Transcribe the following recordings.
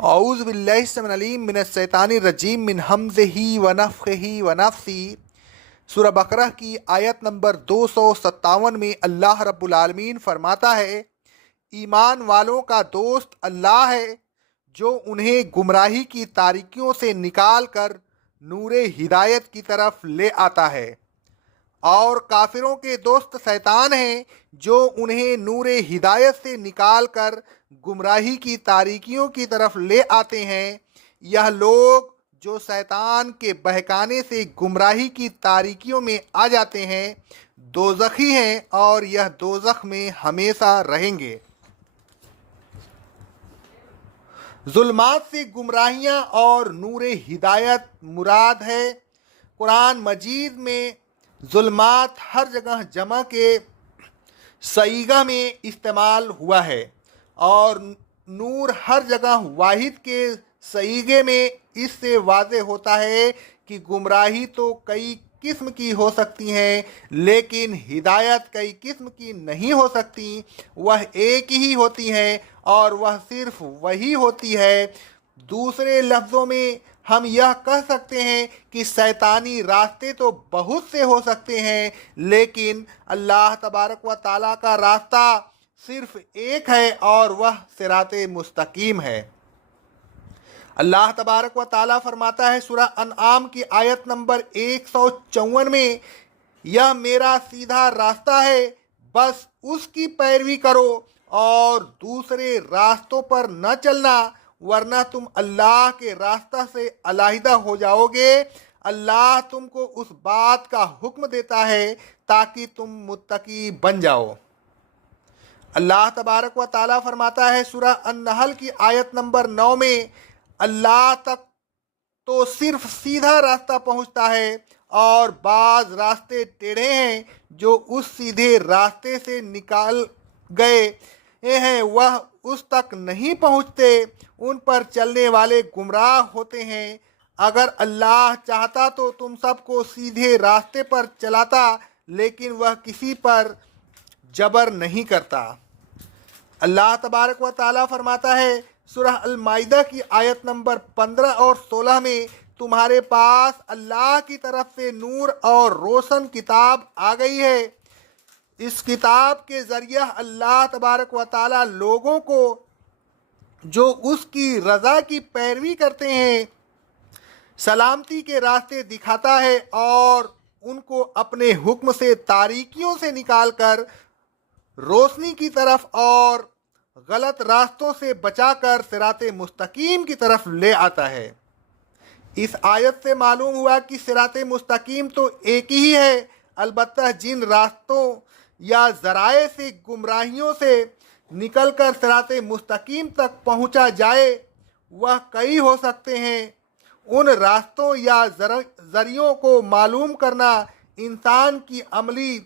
اعوذ باللہ السمیع العلیم من الشیطان الرجیم من ہمزہ ونفخہ ونفثہ۔ سورہ بقرہ کی آیت نمبر 257 میں اللہ رب العالمین فرماتا ہے، ایمان والوں کا دوست اللہ ہے جو انہیں گمراہی کی تاریکیوں سے نکال کر نور ہدایت کی طرف لے آتا ہے، اور کافروں کے دوست شیطان ہیں جو انہیں نور ہدایت سے نکال کر گمراہی کی تاریکیوں کی طرف لے آتے ہیں۔ یہ لوگ جو شیطان کے بہکانے سے گمراہی کی تاریکیوں میں آ جاتے ہیں دوزخی ہیں، اور یہ دوزخ میں ہمیشہ رہیں گے۔ ظلمات سے گمراہیاں اور نور ہدایت مراد ہے۔ قرآن مجید میں ظلمات ہر جگہ جمع کے صیغہ میں استعمال ہوا ہے، اور نور ہر جگہ واحد کے صیغے میں۔ اس سے واضح ہوتا ہے کہ گمراہی تو کئی قسم کی ہو سکتی ہیں، لیکن ہدایت کئی قسم کی نہیں ہو سکتی، وہ ایک ہی ہوتی ہیں، اور وہ صرف وہی ہوتی ہے۔ دوسرے لفظوں میں ہم یہ کہہ سکتے ہیں کہ شیطانی راستے تو بہت سے ہو سکتے ہیں، لیکن اللہ تبارک و تعالیٰ کا راستہ صرف ایک ہے، اور وہ صراط مستقیم ہے۔ اللہ تبارک و تعالیٰ فرماتا ہے سورہ انعام کی آیت نمبر 154 میں، یہ میرا سیدھا راستہ ہے، بس اس کی پیروی کرو اور دوسرے راستوں پر نہ چلنا، ورنہ تم اللہ کے راستہ سے علیحدہ ہو جاؤ گے۔ اللہ تم کو اس بات کا حکم دیتا ہے تاکہ تم متقی بن جاؤ۔ اللہ تبارک و تعالیٰ فرماتا ہے سورہ النحل کی آیت نمبر 9 میں، اللہ تک تو صرف سیدھا راستہ پہنچتا ہے، اور بعض راستے ٹیڑھے ہیں جو اس سیدھے راستے سے نکال گئے ہیں وہ اس تک نہیں پہنچتے، ان پر چلنے والے گمراہ ہوتے ہیں۔ اگر اللہ چاہتا تو تم سب کو سیدھے راستے پر چلاتا، لیکن وہ کسی پر جبر نہیں کرتا۔ اللہ تبارک و تعالیٰ فرماتا ہے سورہ المائدہ کی آیت نمبر 15 اور 16 میں، تمہارے پاس اللہ کی طرف سے نور اور روشن کتاب آ گئی ہے۔ اس کتاب کے ذریعہ اللہ تبارک و تعالیٰ لوگوں کو جو اس کی رضا کی پیروی کرتے ہیں سلامتی کے راستے دکھاتا ہے، اور ان کو اپنے حکم سے تاریکیوں سے نکال کر روشنی کی طرف اور غلط راستوں سے بچا کر صراط مستقیم کی طرف لے آتا ہے۔ اس آیت سے معلوم ہوا کہ صراط مستقیم تو ایک ہی ہے، البتہ جن راستوں یا ذرائع سے گمراہیوں سے نکل کر صراط مستقیم تک پہنچا جائے وہ کئی ہو سکتے ہیں۔ ان راستوں یا ذریعوں کو معلوم کرنا انسان کی عملی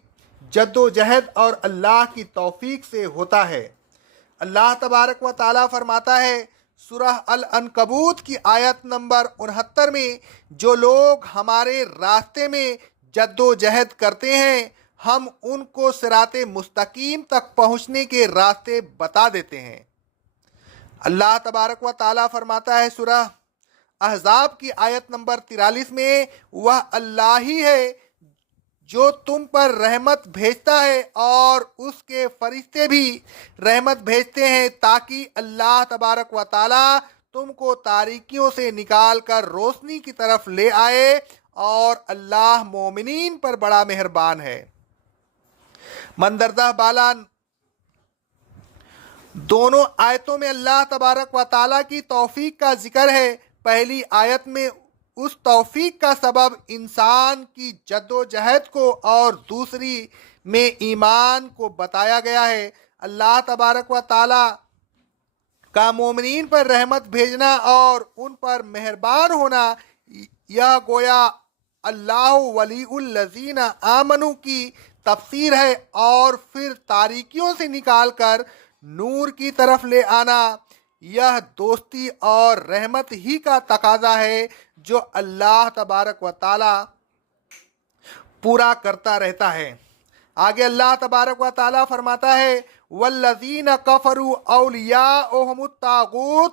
جد و جہد اور اللہ کی توفیق سے ہوتا ہے۔ اللہ تبارک و تعالیٰ فرماتا ہے سورہ العنکبوت کی آیت نمبر 69 میں، جو لوگ ہمارے راستے میں جد و جہد کرتے ہیں ہم ان کو صراط مستقیم تک پہنچنے کے راستے بتا دیتے ہیں۔ اللہ تبارک و تعالیٰ فرماتا ہے سورہ احزاب کی آیت نمبر 43 میں، وہ اللہ ہی ہے جو تم پر رحمت بھیجتا ہے، اور اس کے فرشتے بھی رحمت بھیجتے ہیں، تاکہ اللہ تبارک و تعالیٰ تم کو تاریکیوں سے نکال کر روشنی کی طرف لے آئے، اور اللہ مومنین پر بڑا مہربان ہے۔ مندرجہ بالا دونوں آیتوں میں اللہ تبارک و تعالیٰ کی توفیق کا ذکر ہے۔ پہلی آیت میں اس توفیق کا سبب انسان کی جد و جہد کو، اور دوسری میں ایمان کو بتایا گیا ہے۔ اللہ تبارک و تعالیٰ کا مومنین پر رحمت بھیجنا اور ان پر مہربان ہونا، یہ گویا اللہ ولی الذین آمنوا کی تفسیر ہے، اور پھر تاریکیوں سے نکال کر نور کی طرف لے آنا، یہ دوستی اور رحمت ہی کا تقاضا ہے جو اللہ تبارک و تعالیٰ پورا کرتا رہتا ہے۔ آگے اللہ تبارک و تعالیٰ فرماتا ہے، والذین کفروا اولیاؤہم الطاغوت